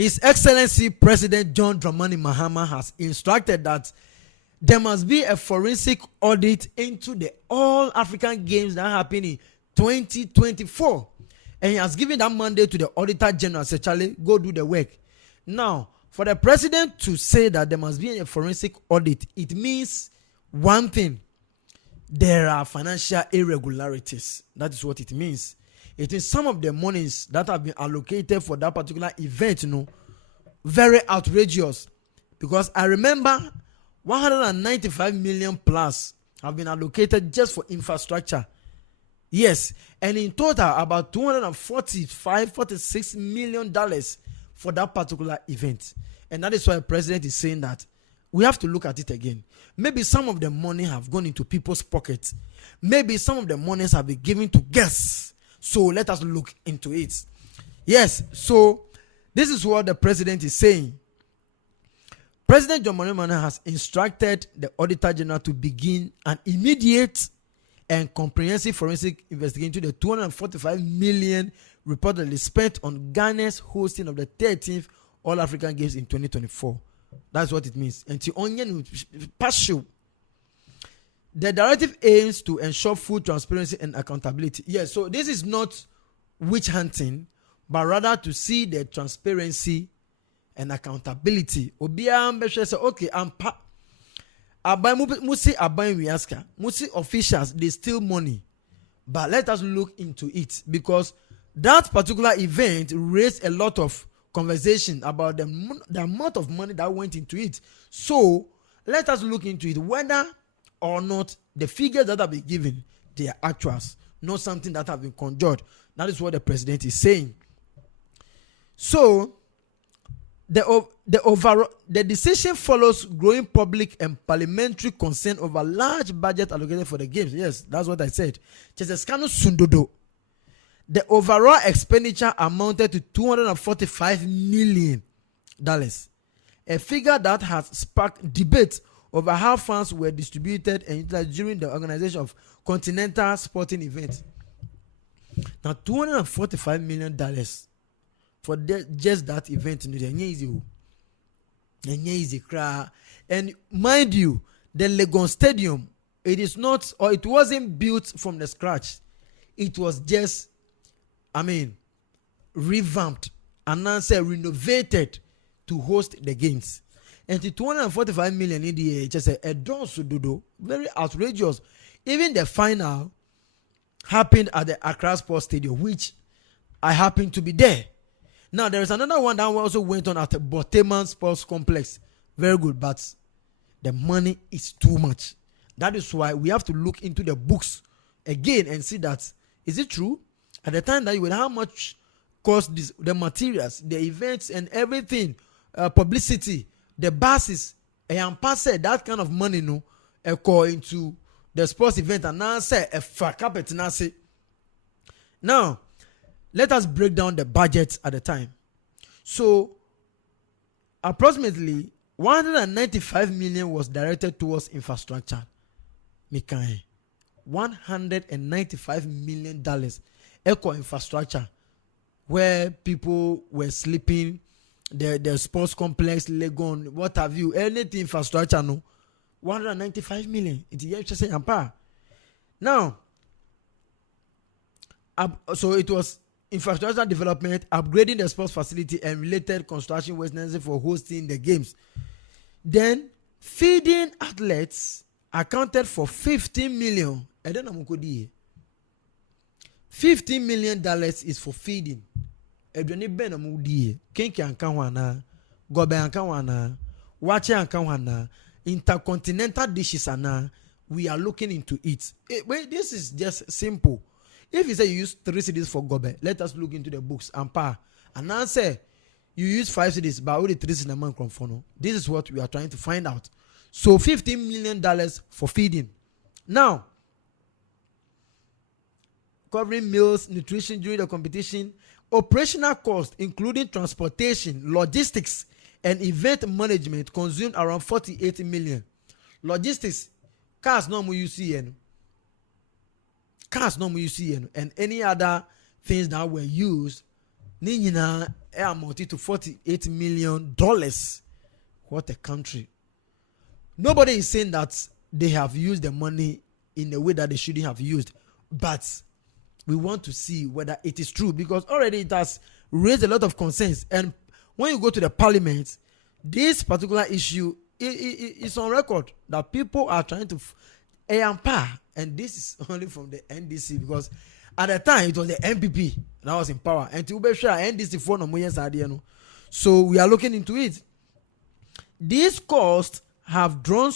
His Excellency President John Dramani Mahama has instructed that there must be a forensic audit into the all African Games that happen in 2024. And he has given that mandate to the Auditor General. Say, Charlie, go do the work. Now, for the president to say that there must be a forensic audit, it means one thing. There are financial irregularities. That is what it means. It is some of the monies that have been allocated for that particular event, very outrageous. Because I remember 195 million plus have been allocated just for infrastructure. Yes, and in total, about $246 million for that particular event. And that is why the president is saying that we have to look at it again. Maybe some of the money have gone into people's pockets. Maybe some of the monies have been given to guests. So let us look into it. Yes, so this is what the president is saying. President John Mahama has instructed the Auditor General to begin an immediate and comprehensive forensic investigation into the 245 million reportedly spent on Ghana's hosting of the 13th All African Games in 2024. That's what it means. And the onion partial. The directive aims to ensure full transparency and accountability. Yes, so this is not witch hunting, but rather to see the transparency and accountability. Obiya say, okay, Musi officials, they steal money. But let us look into it, because that particular event raised a lot of conversation about the amount of money that went into it. So let us look into it, whether or not the figures that have been given, they are actuals, not something that have been conjured. That is what the president is saying. So the decision follows growing public and parliamentary concern over large budget allocated for the games. Yes, that's what I said. The overall expenditure amounted to $245 million, a figure that has sparked debate over how funds were distributed and utilized during the organization of continental sporting events. Now, $245 million for just that event. And mind you, the Legon Stadium, it is not, or it wasn't built from the scratch. It was just, revamped and now renovated to host the games. And the 245 million in the year, just a dodo, very outrageous. Even the final happened at the Accra Sports Stadium, which I happened to be there. Now, there is another one that also went on at the Boteman Sports Complex. Very good, but the money is too much. That is why we have to look into the books again and see that, is it true? At the time that you would, how much cost this, the materials, the events and everything, publicity, the buses, and pass that kind of money, go into the sports event and now say a carpet now say. Now, let us break down the budget at the time. So, approximately 195 million was directed towards infrastructure. $195 million eco infrastructure, where people were sleeping, the sports complex, Legon, what have you, anything infrastructure, 195 million. Now, so it was infrastructure development, upgrading the sports facility and related construction was necessary for hosting the games. Then feeding athletes accounted for 15 million. $15 million is for feeding. Intercontinental dishes, we are looking into it. This is just simple. If you say you use 3 CDs for gobe, let us look into the books and power. And now say you use 5 CDs, but only 3 CDs. This is what we are trying to find out. So $15 million for feeding. Now, covering meals, nutrition during the competition, operational costs, including transportation, logistics, and event management, consumed around 48 million. Logistics, cars no more you see, and any other things that were used, nina amounted to $48 million. What a country. Nobody is saying that they have used the money in a way that they shouldn't have used, but we want to see whether it is true, because already it has raised a lot of concerns. And when you go to the parliament, this particular issue is on record that people are trying to and this is only from the NDC, because at the time it was the MPP that was in power, and to be sure NDC for no years. So we are looking into it. These costs have drawn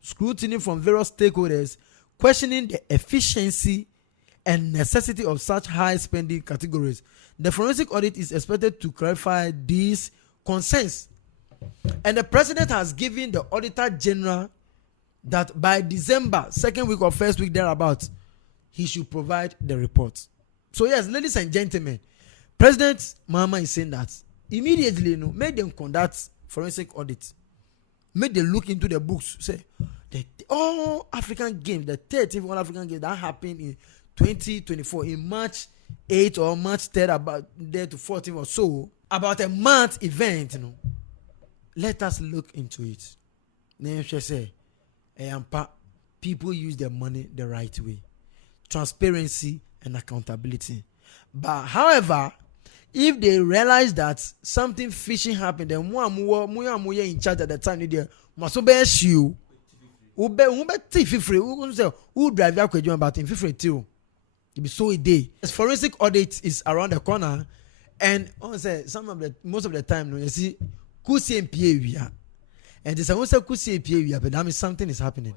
scrutiny from various stakeholders, questioning the efficiency and necessity of such high spending categories. The forensic audit is expected to clarify these concerns. And the president has given the Auditor General that by December, second week or first week thereabouts, he should provide the report. So yes, ladies and gentlemen, President Mahama is saying that immediately, make them conduct forensic audit. Make them look into the books. Say, all African games, the 13th All African Games that happened in 2024, in March 8th or March 3rd, about there to 14th or so, about a month event, let us look into it. Then she say, people use their money the right way. Transparency and accountability. But however, if they realize that something fishy happened, then more in charge at the time, they must obey you. Who drive your question about in 50 it be so a day. As forensic audit is around the corner, and most of the time, you see, kusi MPA, and this also kusi MPA, but that means something is happening,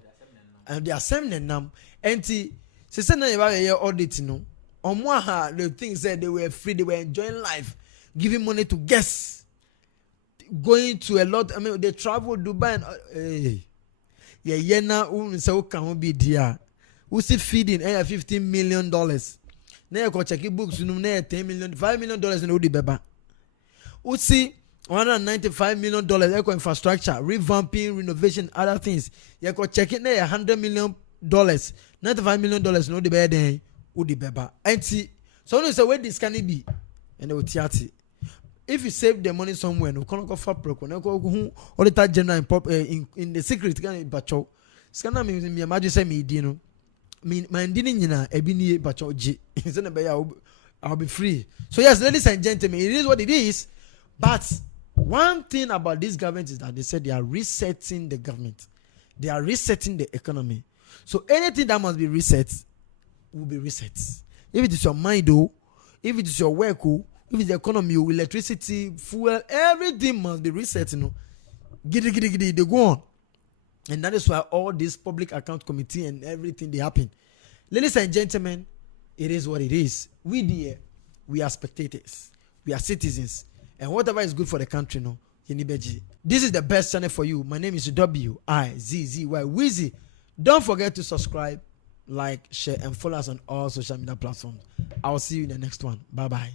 and they are sending them. And see, since now audit, on one hand, the things said they were free, they were enjoying life, giving money to guests, going to a lot. I mean, they travel Dubai and now be dear. Who see feeding $15 million. Now you go check your books, $10 million, $5 million in Odi Beba. Who see $195 million eco infrastructure, revamping, renovation, other things. You go check it now $100 million, $95 million in Odi Beba, Odi Beba. And see, so no say where this can it be? And they will tiati. If you save the money somewhere, no can go for proco, no go who Auditor General in the secret can bacho. Scanner me imagine say me dino. My didn't ebini bacho G. I'll be free. So yes, ladies and gentlemen, it is what it is. But one thing about this government is that they said they are resetting the government. They are resetting the economy. So anything that must be reset will be reset. If it is your mind, though, if it is your work, if it's the economy, electricity, fuel, everything must be reset. Giddy, they go on. And that is why all this public account committee and everything they happen. Ladies and gentlemen, it is what it is. We are spectators. We are citizens. And whatever is good for the country, this is the best channel for you. My name is WIZZY Wizzy. Don't forget to subscribe, like, share, and follow us on all social media platforms. I'll see you in the next one. Bye-bye.